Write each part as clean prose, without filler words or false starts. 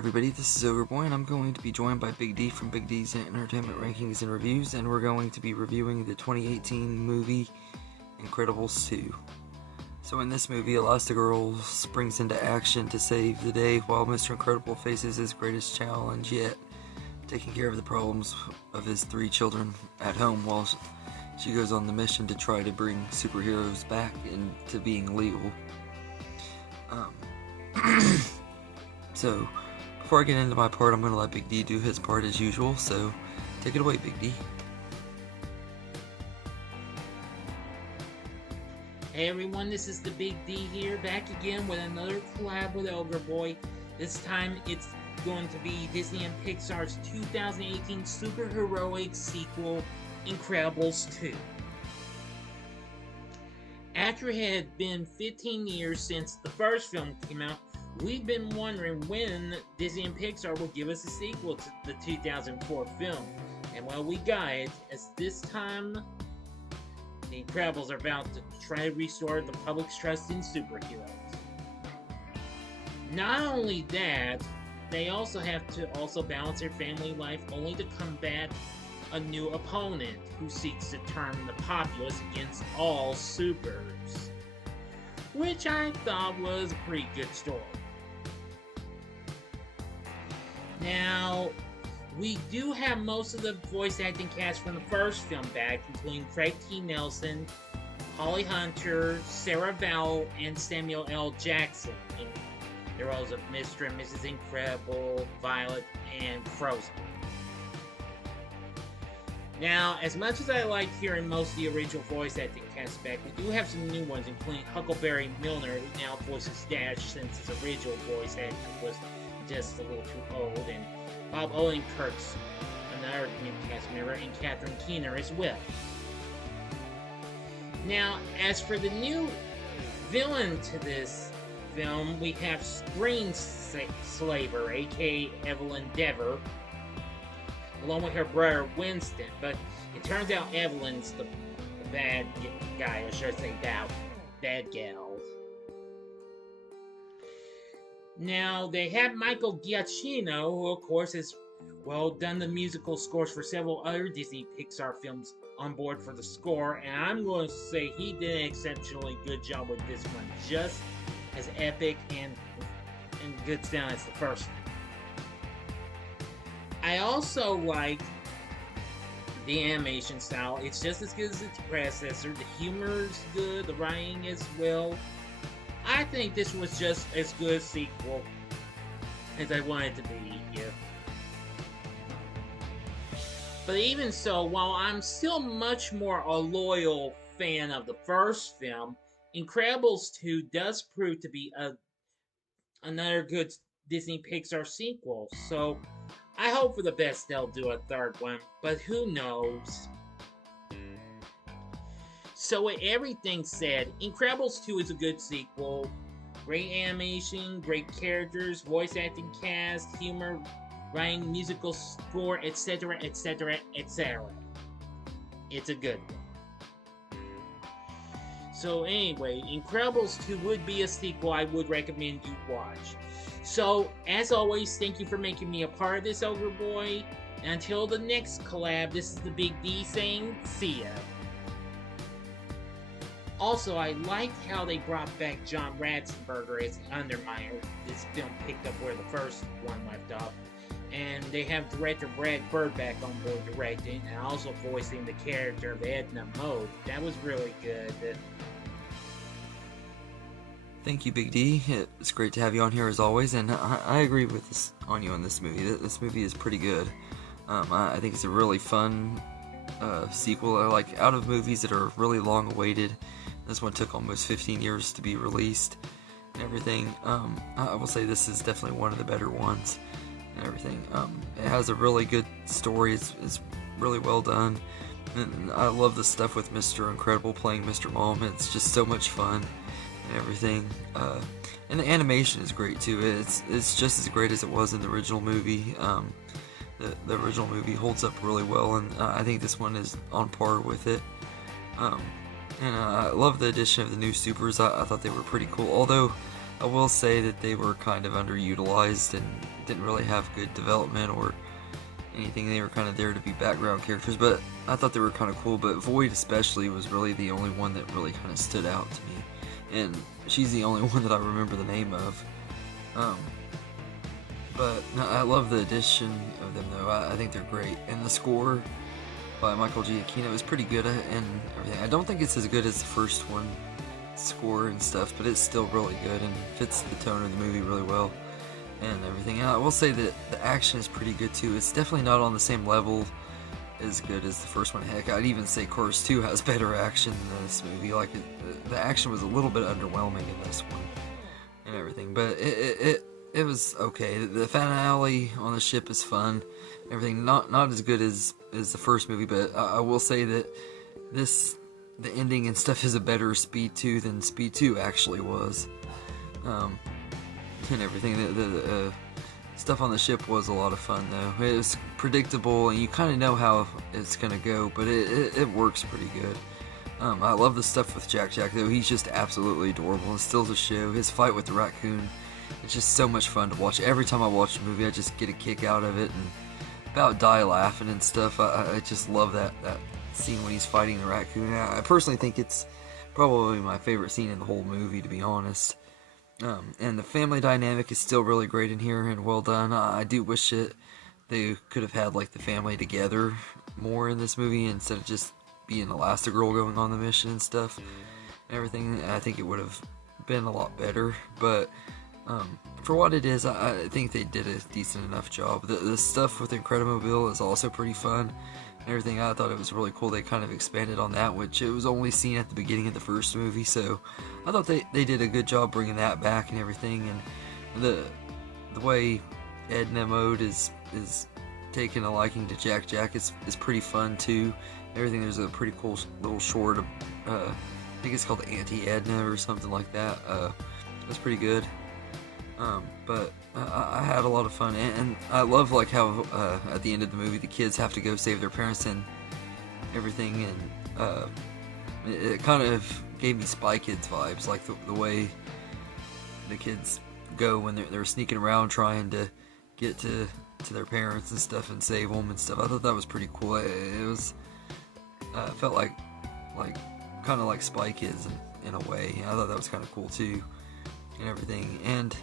everybody, this is Overboy, and I'm going to be joined by Big D from Big D's Entertainment Rankings and Reviews, and we're going to be reviewing the 2018 movie Incredibles 2. So in this movie, Elastigirl springs into action to save the day while Mr. Incredible faces his greatest challenge yet, taking care of the problems of his 3 children at home while she goes on the mission to try to bring superheroes back into being legal. So, before I get into my part, I'm going to let Big D do his part as usual, so take it away, Big D. Hey everyone, this is the Big D here, back again with another collab with Overboy. This time it's going to be Disney and Pixar's 2018 superheroic sequel, Incredibles 2. After it had been 15 years since the first film came out, we've been wondering when Disney and Pixar would give us a sequel to the 2004 film. And well, we got it, as this time the Incredibles are about to try to restore the public's trust in superheroes. Not only that, they also have to balance their family life only to combat a new opponent who seeks to turn the populace against all supers, which I thought was a pretty good story. Now, we do have most of the voice acting cast from the first film back, including Craig T. Nelson, Holly Hunter, Sarah Vowell, and Samuel L. Jackson in the roles of Mr. and Mrs. Incredible, Violet, and Frozen. Now, as much as I like hearing most of the original voice acting cast back, we do have some new ones, including Huckleberry Milner, who now voices Dash since his original voice actor was just a little too old, and Bob Odenkirk's another new cast member, and Catherine Keener as well. Now, as for the new villain to this film, we have Screenslaver, aka Evelyn Dever, along with her brother Winston, but it turns out Evelyn's the bad guy, or should I say bad gal. Now, they have Michael Giacchino, who of course has, done the musical scores for several other Disney Pixar films on board for the score, and I'm going to say he did an exceptionally good job with this one, just as epic and good sound as the first one. I also like the animation style. It's just as good as its predecessor. The humor is good, the writing as well. I think this was just as good a sequel as I wanted it to be, yeah. But even so, while I'm still much more a loyal fan of the first film, Incredibles 2 does prove to be another good Disney Pixar sequel, so I hope for the best they'll do a third one, but who knows. So with everything said, Incredibles 2 is a good sequel. Great animation, great characters, voice acting cast, humor, writing, musical score, etc., etc., etc. It's a good one. So anyway, Incredibles 2 would be a sequel I would recommend you watch. So, as always, thank you for making me a part of this, Overboy. And until the next collab, this is the Big D saying, see ya. Also, I liked how they brought back John Ratzenberger as the Underminer. This film picked up where the first one left off. And they have director Brad Bird back on board directing, and also voicing the character of Edna Mode. That was really good. Thank you, Big D. It's great to have you on here as always, and I agree with you on this movie. This movie is pretty good. I think it's a really fun sequel. I like out of movies that are really long awaited. This one took almost 15 years to be released and everything. I will say this is definitely one of the better ones and everything. It has a really good story. It's really well done. And I love the stuff with Mr. Incredible playing Mr. Mom. It's just so much fun and everything. And the animation is great too. It's just as great as it was in the original movie. The original movie holds up really well, and I think this one is on par with it. And I love the addition of the new supers. I thought they were pretty cool. Although I will say that they were kind of underutilized and didn't really have good development or anything. They were kind of there to be background characters, but I thought they were kind of cool. But Void especially was really the only one that really kind of stood out to me, and she's the only one that I remember the name of. But no, I love the addition of them though. I think they're great, and the score by Michael Giacchino is pretty good and everything. I don't think it's as good as the first one score and stuff, but it's still really good and fits the tone of the movie really well and everything. And I will say that the action is pretty good too. It's definitely not on the same level as good as the first one. Heck, I'd even say Cars 2 has better action than this movie. Like, the action was a little bit underwhelming in this one and everything, but it was okay. The finale on the ship is fun. Everything not as good as the first movie, but I will say that the ending and stuff is a better Speed 2 than Speed 2 actually was. And everything. The stuff on the ship was a lot of fun though. It was predictable and you kind of know how it's gonna go, but it works pretty good. I love the stuff with Jack though. He's just absolutely adorable and still the show. His fight with the raccoon, it's just so much fun to watch. Every time I watch the movie I just get a kick out of it and about die laughing and stuff. I just love that scene when he's fighting the raccoon. I personally think it's probably my favorite scene in the whole movie, to be honest. And the family dynamic is still really great in here and well done. I do wish that they could have had like the family together more in this movie instead of just being Elastigirl going on the mission and stuff and everything. I think it would have been a lot better, but for what it is, I think they did a decent enough job. The stuff with Incredible is also pretty fun and everything. I thought it was really cool. They kind of expanded on that, which it was only seen at the beginning of the first movie, so I thought they did a good job bringing that back and everything. And the way Edna Mode is taking a liking to Jack is pretty fun too. Everything. There's a pretty cool little short. I think it's called Auntie Edna or something like that. It's pretty good. But I had a lot of fun, and I love like how at the end of the movie the kids have to go save their parents and everything, and it kind of gave me Spy Kids vibes, like the way the kids go when they're sneaking around trying to get to their parents and stuff and save them and stuff. I thought that was pretty cool. It was felt like kind of like Spy Kids in a way. I thought that was kind of cool too and everything. And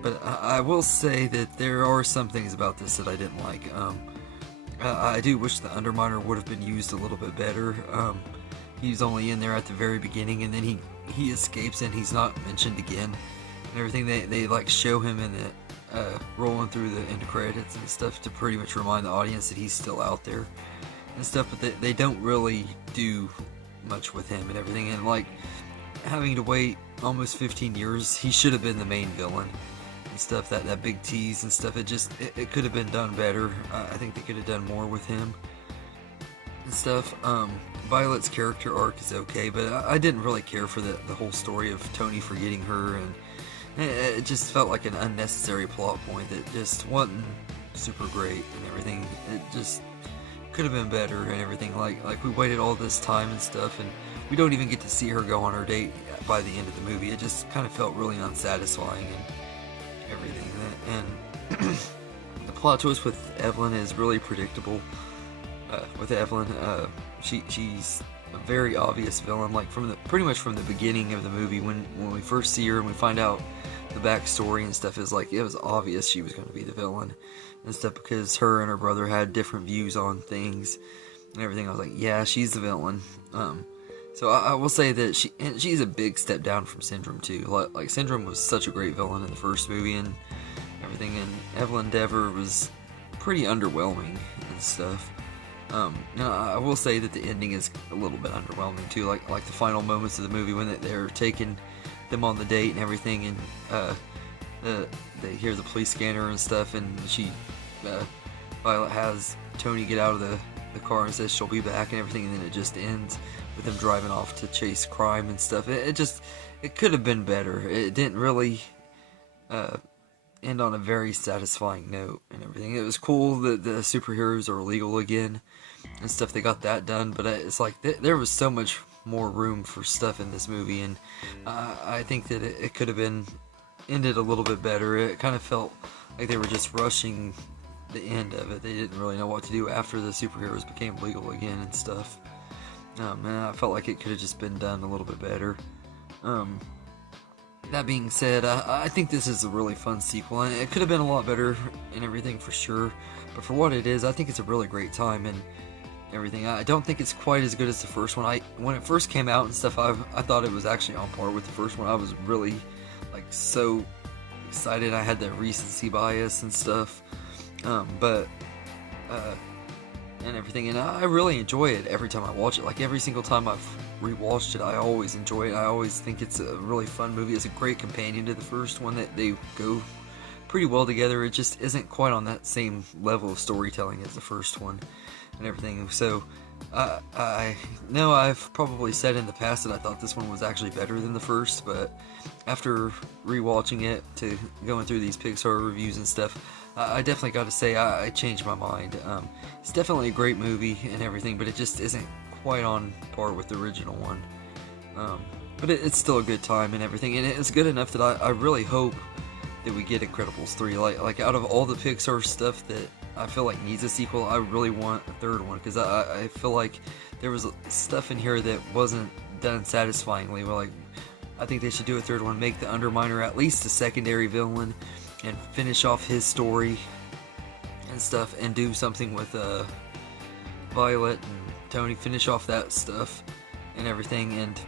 but I will say that there are some things about this that I didn't like. I do wish the Underminer would have been used a little bit better. He's only in there at the very beginning, and then he escapes and he's not mentioned again and everything. They like show him in the rolling through the end credits and stuff to pretty much remind the audience that he's still out there and stuff, but they don't really do much with him and everything. And like having to wait almost 15 years, he should have been the main villain and stuff. That big tease and stuff, it could have been done better. I think they could have done more with him and stuff. Violet's character arc is okay, but I didn't really care for the whole story of Tony forgetting her, and it just felt like an unnecessary plot point that just wasn't super great and everything. It just could have been better and everything. Like we waited all this time and stuff, and we don't even get to see her go on her date by the end of the movie. It just kind of felt really unsatisfying and everything. And the plot twist with Evelyn is really predictable. With Evelyn, she's a very obvious villain. Like pretty much from the beginning of the movie, when we first see her and we find out the backstory and stuff, is like it was obvious she was going to be the villain and stuff, because her and her brother had different views on things and everything. I was like, yeah, she's the villain. So I will say that she's a big step down from Syndrome too. Like Syndrome was such a great villain in the first movie and everything, and Evelyn Dever was pretty underwhelming and stuff. Now I will say that the ending is a little bit underwhelming too. Like the final moments of the movie when they're taking them on the date and everything, and they hear the police scanner and stuff, and Violet has Tony get out of the car and says she'll be back and everything, and then it just ends with them driving off to chase crime and stuff. It could have been better. It didn't really end on a very satisfying note and everything. It was cool that the superheroes are legal again and stuff. They got that done, but it's like there was so much more room for stuff in this movie, and I think that it could have been ended a little bit better. It kind of felt like they were just rushing the end of it. They didn't really know what to do after the superheroes became legal again and stuff. And I felt like it could have just been done a little bit better. That being said, I think this is a really fun sequel, and it could have been a lot better and everything for sure. But for what it is, I think it's a really great time and everything. I don't think it's quite as good as the first one. When it first came out and stuff, I thought it was actually on par with the first one. I was really like so excited. I had that recency bias and stuff, and everything, and I really enjoy it every time I watch it. Like every single time I've rewatched it, I always enjoy it. I always think it's a really fun movie. It's a great companion to the first one. That they go pretty well together. It just isn't quite on that same level of storytelling as the first one and everything. So I know I've probably said in the past that I thought this one was actually better than the first, but after rewatching it, to going through these Pixar reviews and stuff, I definitely got to say I changed my mind. It's definitely a great movie and everything, but it just isn't quite on par with the original one. But it's still a good time and everything, and it's good enough that I really hope that we get Incredibles 3. Like out of all the Pixar stuff that I feel like needs a sequel, I really want a third one, because I feel like there was stuff in here that wasn't done satisfyingly. Like, I think they should do a third one, make the Underminer at least a secondary villain, and finish off his story and stuff, and do something with Violet and Tony, finish off that stuff and everything. And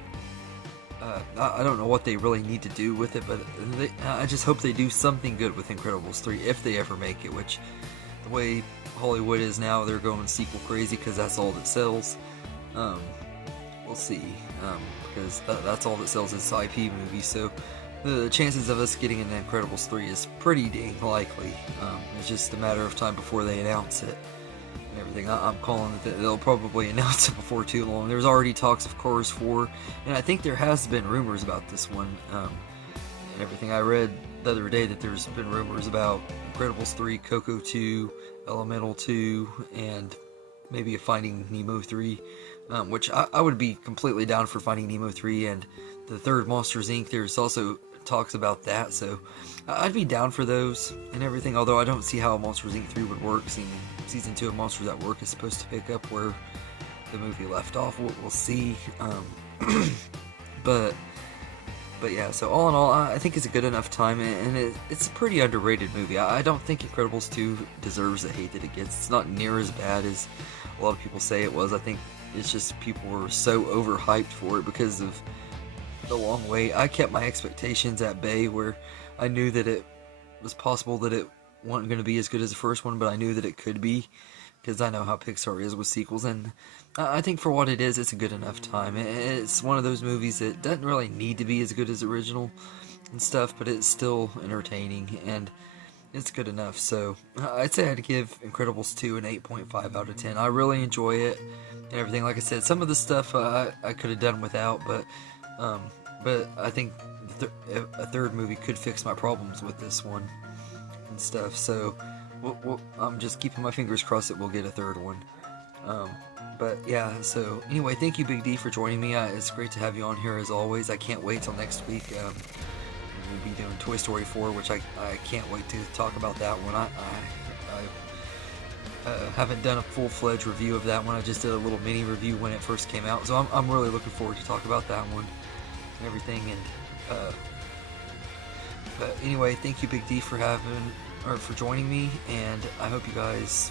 I don't know what they really need to do with it, but I just hope they do something good with Incredibles 3 if they ever make it, which the way Hollywood is now, they're going sequel crazy because that's all that sells. We'll see, because that's all that sells is IP movies, so the chances of us getting an Incredibles 3 is pretty dang likely. It's just a matter of time before they announce it and everything. I'm calling it that they'll probably announce it before too long. There's already talks of Cars 4, and I think there has been rumors about this one and everything. I read the other day that there's been rumors about Incredibles 3, Coco 2, Elemental 2, and maybe a Finding Nemo 3, which I would be completely down for Finding Nemo 3, and the third Monsters Inc. There's also talks about that, so I'd be down for those and everything, although I don't see how Monsters Inc. 3 would work, seeing season 2 of Monsters at Work is supposed to pick up where the movie left off. We'll see. But yeah, so all in all, I think it's a good enough time, and it's a pretty underrated movie. I don't think Incredibles 2 deserves the hate that it gets. It's not near as bad as a lot of people say it was. I think it's just people were so overhyped for it because of the long wait. I kept my expectations at bay, where I knew that it was possible that it wasn't going to be as good as the first one, but I knew that it could be, because I know how Pixar is with sequels, and I think for what it is, it's a good enough time. It's one of those movies that doesn't really need to be as good as the original and stuff, but it's still entertaining, and it's good enough. So I'd say I'd give Incredibles 2 an 8.5 out of 10. I really enjoy it and everything. Like I said, some of the stuff I could have done without, but I think a third movie could fix my problems with this one and stuff. So I'm just keeping my fingers crossed that we'll get a third one. But yeah, so anyway, thank you, Big D, for joining me. It's great to have you on here as always. I can't wait till next week. We'll be doing Toy Story 4, which I can't wait to talk about that one. I haven't done a full-fledged review of that one. I just did a little mini review when it first came out, so I'm really looking forward to talk about that one and everything. And but anyway, thank you, Big D, for joining me, and I hope you guys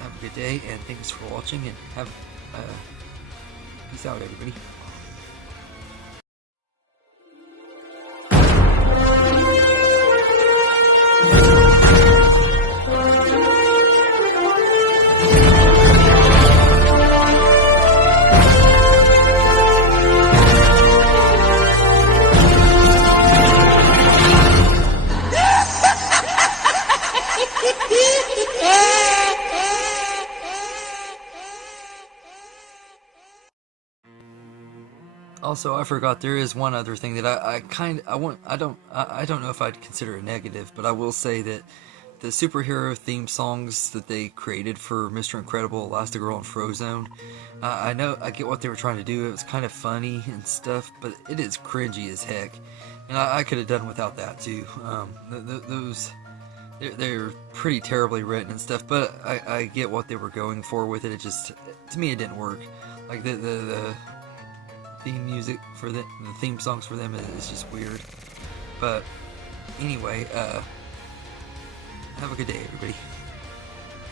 have a good day, and thanks for watching, and have peace out, everybody. Also, I forgot, there is one other thing that I don't know if I'd consider a negative, but I will say that the superhero theme songs that they created for Mr. Incredible, Elastigirl, and Frozone. I know, I get what they were trying to do. It was kind of funny and stuff, but it is cringy as heck. And I could have done without that too. They're pretty terribly written and stuff, but I get what they were going for with it. It just, to me, it didn't work. Like the theme music for the theme songs for them is just weird. But anyway, have a good day, everybody.